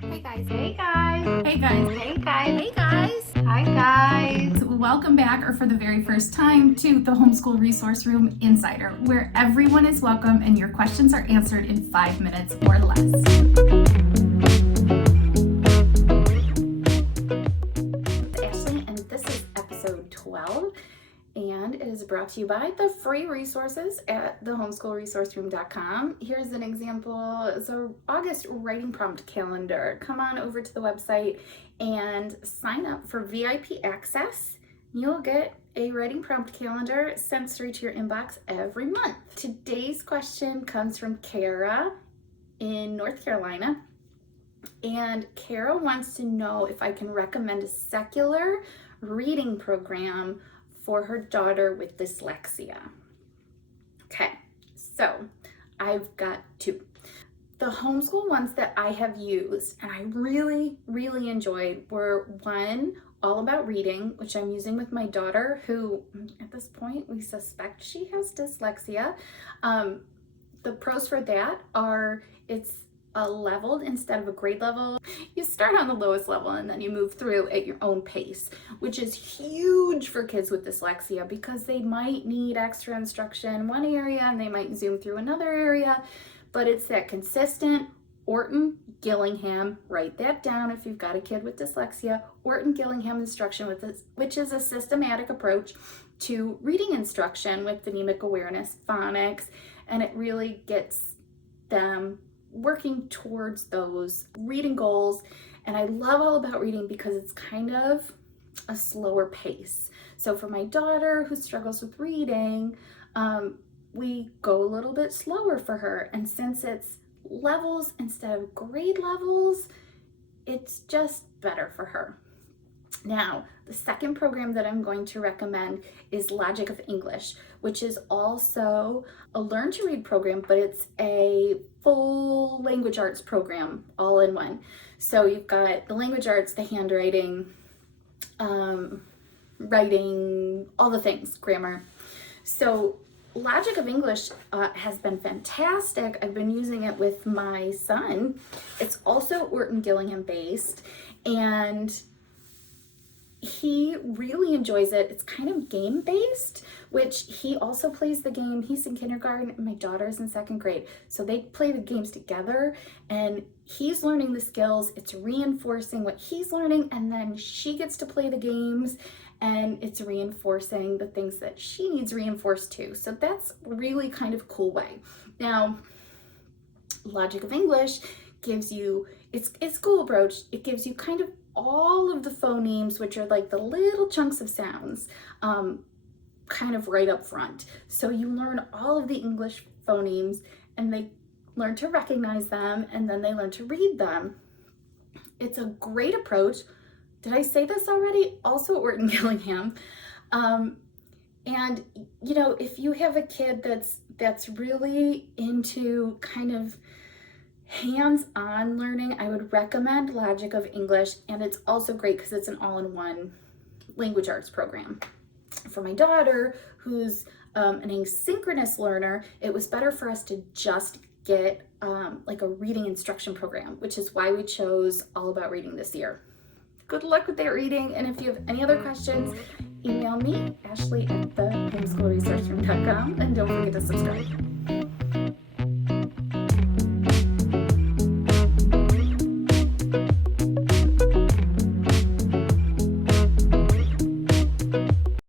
guys. Hey guys. Hey guys. Hey guys. Hey guys. Hey guys. Hi guys. Welcome back, or for the very first time, to the Homeschool Resource Room Insider, where everyone is welcome and your questions are answered in 5 minutes or less. It's Ashley, and this is episode 12, and it is brought to you by the free resources at thehomeschoolresourceroom.com. Here's an example. It's an August writing prompt calendar. Come on over to the website and sign up for VIP access. You'll get a writing prompt calendar sent straight to your inbox every month. Today's question comes from Kara in North Carolina. And Kara wants to know if I can recommend a secular reading program for her daughter with dyslexia. Okay, so I've got two. The homeschool ones that I have used and I really enjoyed were one, All About Reading, which I'm using with my daughter, who at this point we suspect she has dyslexia. The pros for that are it's a leveled instead of a grade level. You start on the lowest level and then you move through at your own pace, which is huge for kids with dyslexia because they might need extra instruction in one area and they might zoom through another area, but it's that consistent Orton-Gillingham, write that down if you've got a kid with dyslexia, Orton-Gillingham instruction with this, which is a systematic approach to reading instruction with phonemic awareness, phonics, and it really gets them working towards those reading goals. And I love All About Reading because it's kind of a slower pace. So for my daughter who struggles with reading, we go a little bit slower for her. And since it's levels instead of grade levels, it's just better for her. Now, the second program that I'm going to recommend is Logic of English, which is also a learn to read program, but it's a full language arts program all in one. So you've got the language arts, the handwriting, writing, all the things, grammar. So Logic of English has been fantastic. I've been using it with my son. It's also Orton-Gillingham based, and he really enjoys it. It's kind of game based, which he also plays the game. He's in kindergarten and my daughter's in second grade. So they play the games together and he's learning the skills. It's reinforcing what he's learning, and then she gets to play the games and it's reinforcing the things that she needs reinforced too. So that's really kind of a cool way. Now, Logic of English gives you, it's school approach. It gives you kind of all of the phonemes, which are like the little chunks of sounds, kind of right up front. So you learn all of the English phonemes and they learn to recognize them and then they learn to read them. It's a great approach. Did I say this already? Also Orton-Gillingham. And you know, if you have a kid that's really into kind of hands-on learning, I would recommend Logic of English, and it's also great because it's an all-in-one language arts program. For my daughter, who's an asynchronous learner, it was better for us to just get like a reading instruction program, which is why we chose All About Reading this year. Good luck with that reading, and if you have any other questions, email me, Ashley at thehomeschoolresourceroom.com, and don't forget to subscribe.